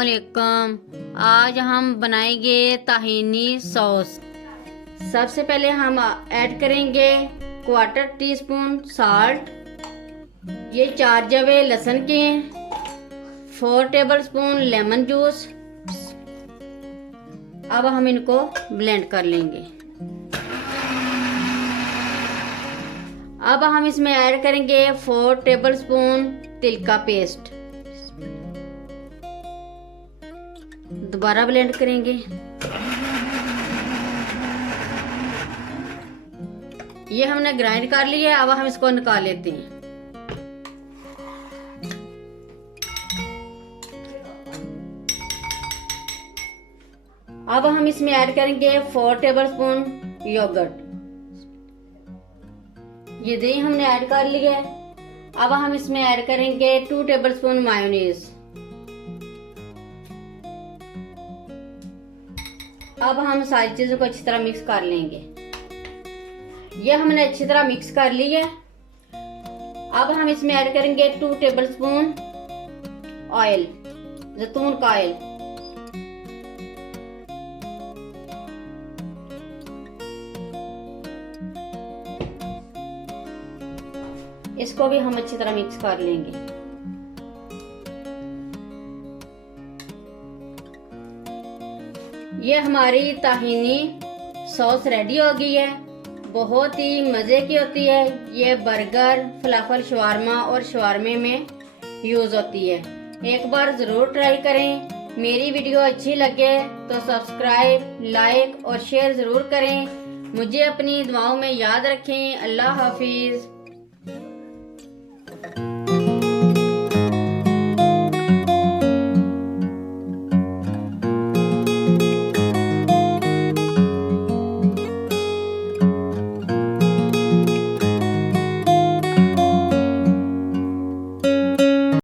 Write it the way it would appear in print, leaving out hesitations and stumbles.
अस्सलामुअलैकुम। आज हम बनाएंगे ताहीनी सॉस। सबसे पहले हम ऐड करेंगे 1/4 टीस्पून साल्ट। ये 4 जवे लहसुन के, 4 टेबलस्पून लेमन जूस। अब हम इनको ब्लेंड कर लेंगे। अब हम इसमें ऐड करेंगे 4 टेबलस्पून तिल का पेस्ट। दोबारा ब्लेंड करेंगे। ये हमने ग्राइंड कर लिया। अब हम इसको निकाल लेते हैं। अब हम इसमें ऐड करेंगे 4 टेबलस्पून योगर्ट। ये दही हमने ऐड कर लिया है। अब हम इसमें ऐड करेंगे 2 टेबलस्पून मायोनीज। अब हम सारी चीजों को अच्छी तरह मिक्स कर लेंगे। ये हमने अच्छी तरह मिक्स कर ली है। अब हम इसमें ऐड करेंगे 2 टेबलस्पून ऑयल, जैतून का ऑयल। इसको भी हम अच्छी तरह मिक्स कर लेंगे। ये हमारी ताहीनी सॉस रेडी हो गई है। बहुत ही मज़े की होती है। ये बर्गर, फलाफल, शवारमा और शवारमे में यूज़ होती है। एक बार ज़रूर ट्राई करें। मेरी वीडियो अच्छी लगे तो सब्सक्राइब, लाइक और शेयर ज़रूर करें। मुझे अपनी दुआओं में याद रखें। अल्लाह हाफिज़।